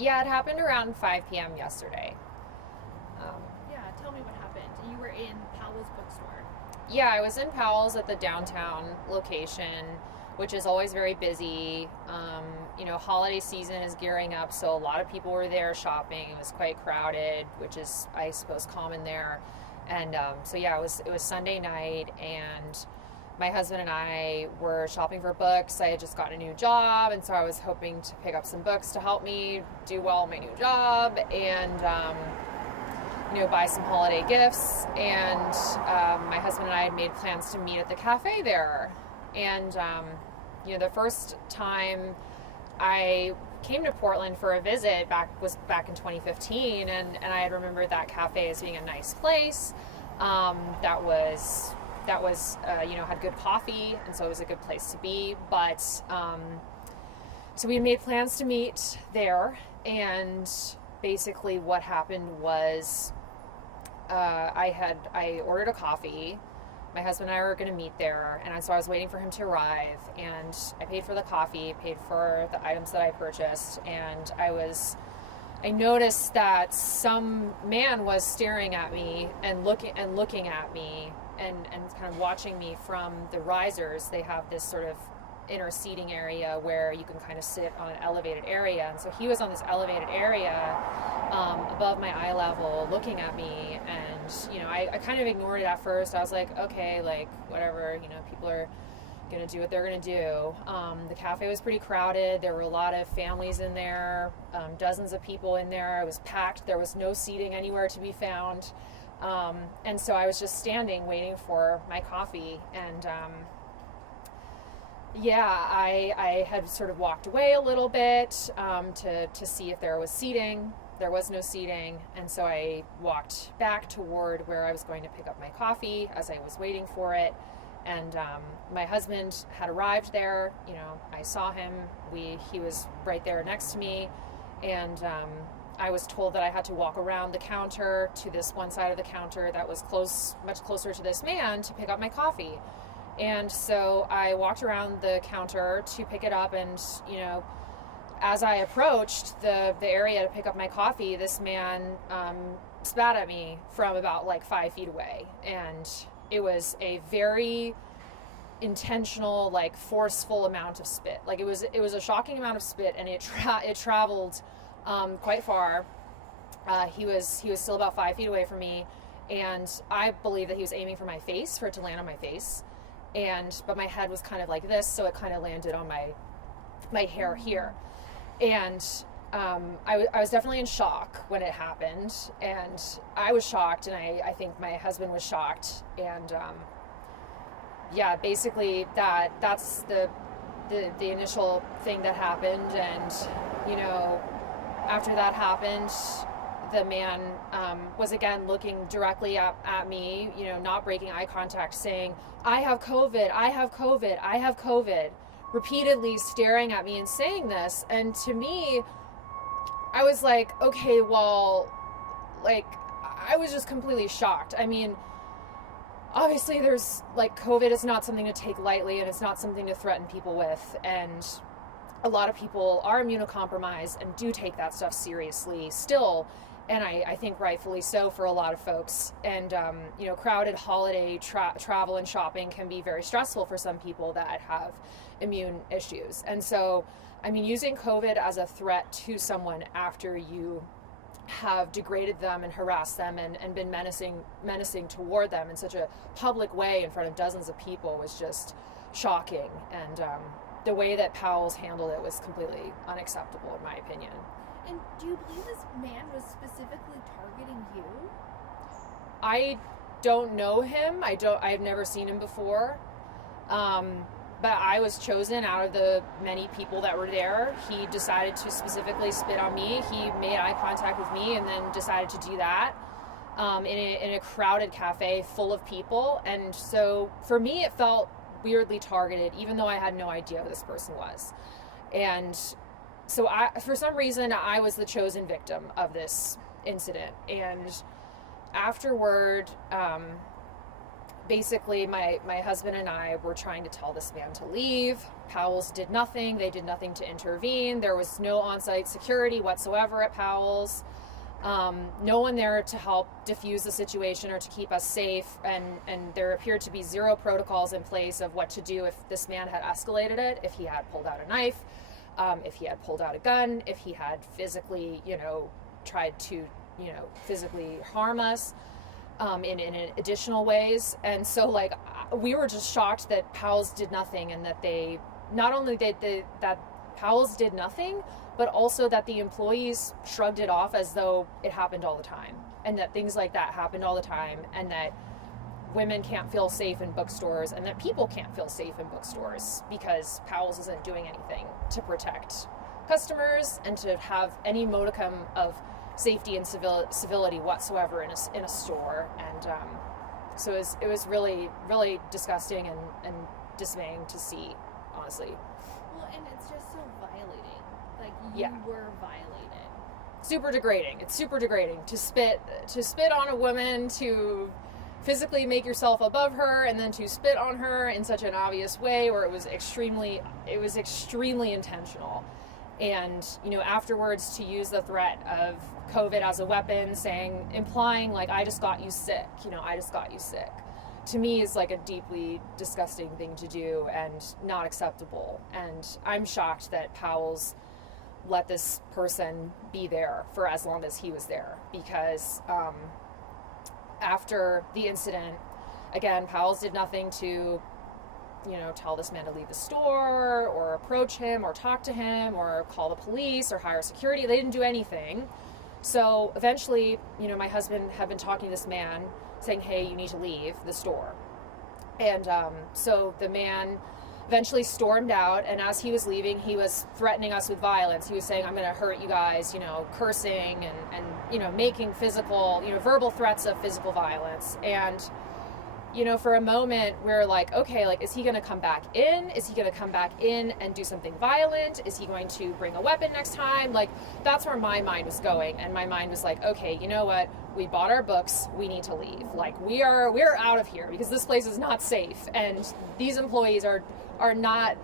Yeah, it happened around 5 p.m. yesterday. Yeah, tell me what happened. You were in Powell's bookstore. Yeah, I was in Powell's at the downtown location, which is always very busy. Holiday season is gearing up, so a lot of people were there shopping. It was quite crowded, which is, I suppose, common there. And so yeah, it was Sunday night, and my husband and I were shopping for books. I had just gotten a new job, and so I was hoping to pick up some books to help me do well in my new job, and buy some holiday gifts. And my husband and I had made plans to meet at the cafe there. And the first time I came to Portland for a visit was back in 2015, and I had remembered that cafe as being a nice place. That was had good coffee, and so it was a good place to be. But so we made plans to meet there, and basically what happened was I ordered a coffee. My husband and I were going to meet there, and so I was waiting for him to arrive, and I paid for the coffee, paid for the items that I purchased, and I noticed that some man was staring at me and looking at me and kind of watching me from the risers. They have this sort of inner seating area where you can kind of sit on an elevated area, and so he was on this elevated area above my eye level looking at me. And I kind of ignored it at first. I was like, okay, like whatever, people are gonna do what they're gonna do. The cafe was pretty crowded. There were a lot of families in there, dozens of people in there. It was packed. There was no seating anywhere to be found. And so I was just standing waiting for my coffee. And I had sort of walked away a little bit to see if there was seating. There was no seating, and so I walked back toward where I was going to pick up my coffee as I was waiting for it. And my husband had arrived there. I saw him. He was right there next to me, and I was told that I had to walk around the counter to this one side of the counter that was much closer to this man to pick up my coffee. And so I walked around the counter to pick it up, and as I approached the area to pick up my coffee, this man spat at me from about like 5 feet away. And it was a very intentional, like forceful amount of spit. Like it was a shocking amount of spit, and it traveled quite far. He was still about 5 feet away from me, and I believe that he was aiming for my face, for it to land on my face. But my head was kind of like this, so it kind of landed on my hair here. And I was definitely in shock when it happened, and I was shocked, and I think my husband was shocked. And basically that's the initial thing that happened. And after that happened, the man was again looking directly at me, not breaking eye contact, saying, "I have COVID, I have COVID, I have COVID," repeatedly staring at me and saying this. And to me, I was like, okay, well, like, I was just completely shocked. I mean, obviously there's like, COVID is not something to take lightly, and it's not something to threaten people with. And a lot of people are immunocompromised and do take that stuff seriously still. And I think rightfully so for a lot of folks. And, crowded holiday travel and shopping can be very stressful for some people that have immune issues. And so, I mean, using COVID as a threat to someone after you have degraded them and harassed them and been menacing toward them in such a public way in front of dozens of people was just shocking. And the way that Powell's handled it was completely unacceptable, in my opinion. And do you believe this man was specifically targeting you? I don't know him. I've never seen him before. But I was chosen out of the many people that were there. He decided to specifically spit on me. He made eye contact with me and then decided to do that in a crowded cafe full of people. And so for me, it felt weirdly targeted, even though I had no idea who this person was. And so for some reason, I was the chosen victim of this incident. And afterward, basically my husband and I were trying to tell this man to leave. Powell's did nothing. They did nothing to intervene. There was no on-site security whatsoever at Powell's. No one there to help diffuse the situation or to keep us safe, and there appeared to be zero protocols in place of what to do if this man had escalated it, if he had pulled out a knife, if he had pulled out a gun, if he had physically, tried to, physically harm us in additional ways. And so, like, we were just shocked that Powell's did nothing, and that they, not only that Powell's did nothing, but also that the employees shrugged it off as though it happened all the time, and that things like that happened all the time, and that women can't feel safe in bookstores, and that people can't feel safe in bookstores because Powell's isn't doing anything to protect customers and to have any modicum of safety and civility whatsoever in a store. And so it was really, really disgusting and dismaying to see, honestly. Well, and it's just so violating. Like, you Yeah. were violated. Super degrading. It's super degrading to spit on a woman, to physically make yourself above her, and then to spit on her in such an obvious way where it was extremely intentional. And, afterwards to use the threat of COVID as a weapon, implying like, I just got you sick, I just got you sick, to me is like a deeply disgusting thing to do and not acceptable. And I'm shocked that Powell's let this person be there for as long as he was there, because after the incident, again, Powell's did nothing to, tell this man to leave the store or approach him or talk to him or call the police or hire security. They didn't do anything. So eventually, my husband had been talking to this man saying, hey, you need to leave the store. And so the man eventually stormed out, and as he was leaving, he was threatening us with violence. He was saying, I'm going to hurt you guys, cursing and making physical, verbal threats of physical violence. And, for a moment, we're like, okay, like, is he going to come back in? Is he going to come back in and do something violent? Is he going to bring a weapon next time? Like, that's where my mind was going. And my mind was like, okay, you know what? We bought our books. We need to leave. Like, we're out of here because this place is not safe. And these employees are not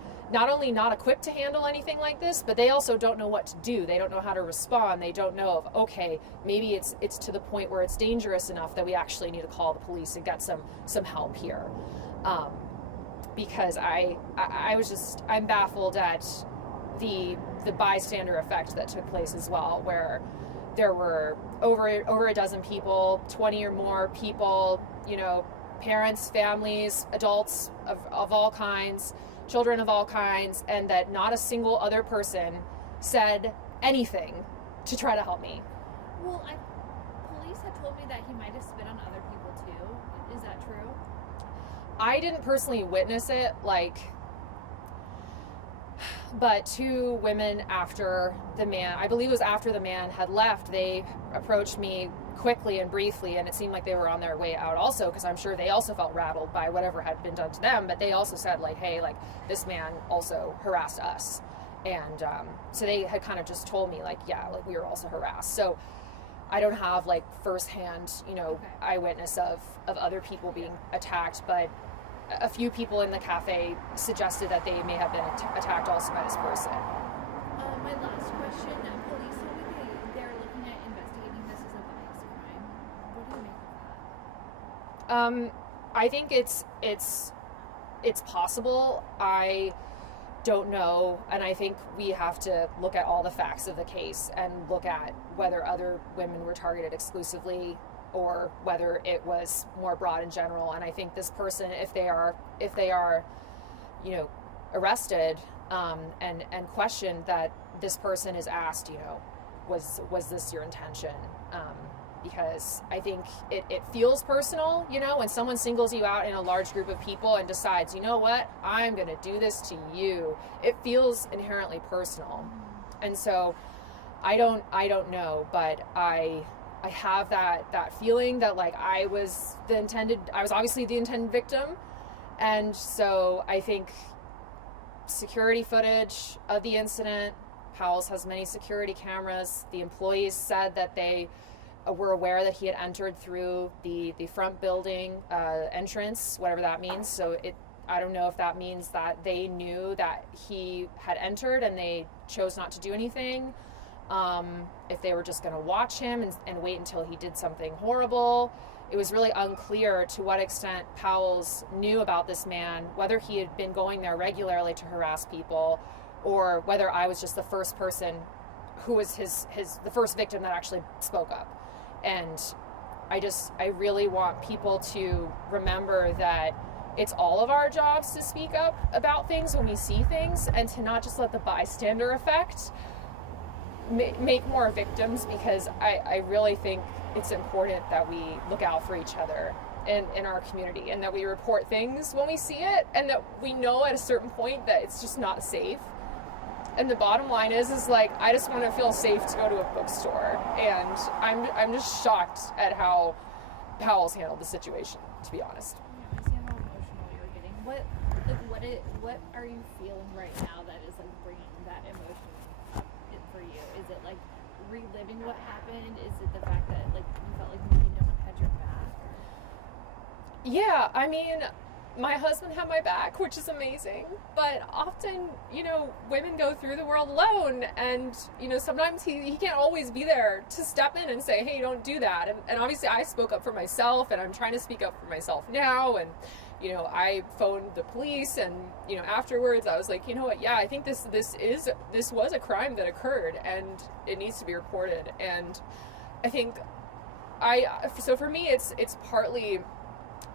only not equipped to handle anything like this, but they also don't know what to do. They don't know how to respond. They don't know of, okay, maybe it's to the point where it's dangerous enough that we actually need to call the police and get some help here. Because I'm baffled at the bystander effect that took place as well, where there were over a dozen people, 20 or more people, parents, families, adults of all kinds, children of all kinds, and that not a single other person said anything to try to help me. Well, police had told me that he might have spit on other people too. Is that true? I didn't personally witness it, but two women after the man, I believe it was after the man had left, they approached me quickly and briefly, and it seemed like they were on their way out also, because I'm sure they also felt rattled by whatever had been done to them, but they also said, like, hey, like, this man also harassed us. And so they had kind of just told me, like, yeah, like, we were also harassed. So I don't have, like, firsthand, eyewitness of other people being attacked, but a few people in the cafe suggested that they may have been attacked also by this person. My last question, police told me they're looking at investigating this as a bias crime. What do you make of that? I think it's possible. I don't know, and I think we have to look at all the facts of the case and look at whether other women were targeted exclusively or whether it was more broad in general. And I think this person, if they are arrested and questioned, that this person is asked, was this your intention? Because I think it feels personal, when someone singles you out in a large group of people and decides, you know what, I'm going to do this to you. It feels inherently personal. And so I don't know, but I have that feeling that, like, I was obviously the intended victim. And so I think security footage of the incident, Powell's has many security cameras. The employees said that they were aware that he had entered through the front building entrance, whatever that means. So I don't know if that means that they knew that he had entered and they chose not to do anything. If they were just going to watch him and wait until he did something horrible. It was really unclear to what extent Powell's knew about this man, whether he had been going there regularly to harass people, or whether I was just the first person who was the first victim that actually spoke up. And I really want people to remember that it's all of our jobs to speak up about things when we see things, and to not just let the bystander effect make more victims, because I really think it's important that we look out for each other in our community, and that we report things when we see it, and that we know at a certain point that it's just not safe. And the bottom line is like, I just want to feel safe to go to a bookstore, and I'm just shocked at how Powell's handled the situation, to be honest. Yeah, I see how emotional you're getting. What are you feeling right now that is like bringing that emotion up for you? Is it like reliving what happened? Is it the fact that like you felt like maybe no one had your back? Yeah, I mean, my husband had my back, which is amazing, but often, women go through the world alone, and, sometimes he can't always be there to step in and say, hey, don't do that. And obviously I spoke up for myself, and I'm trying to speak up for myself now, and, I phoned the police, and, afterwards I was like, you know what, yeah, I think this was a crime that occurred, and it needs to be reported. And I think so for me, it's partly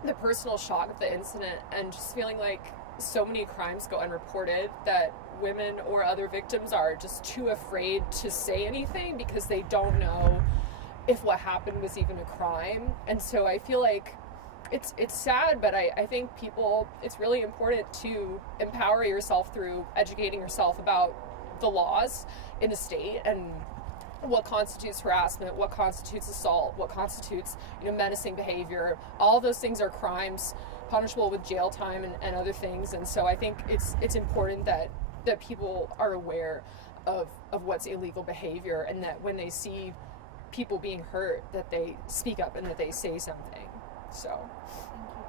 the personal shock of the incident, and just feeling like so many crimes go unreported, that women or other victims are just too afraid to say anything because they don't know if what happened was even a crime. And so I feel like it's sad, but I think it's really important to empower yourself through educating yourself about the laws in the state, and what constitutes harassment, what constitutes assault, what constitutes, menacing behavior. All of those things are crimes punishable with jail time and other things. And so I think it's important that people are aware of what's illegal behavior, and that when they see people being hurt, that they speak up and that they say something. So Thank you.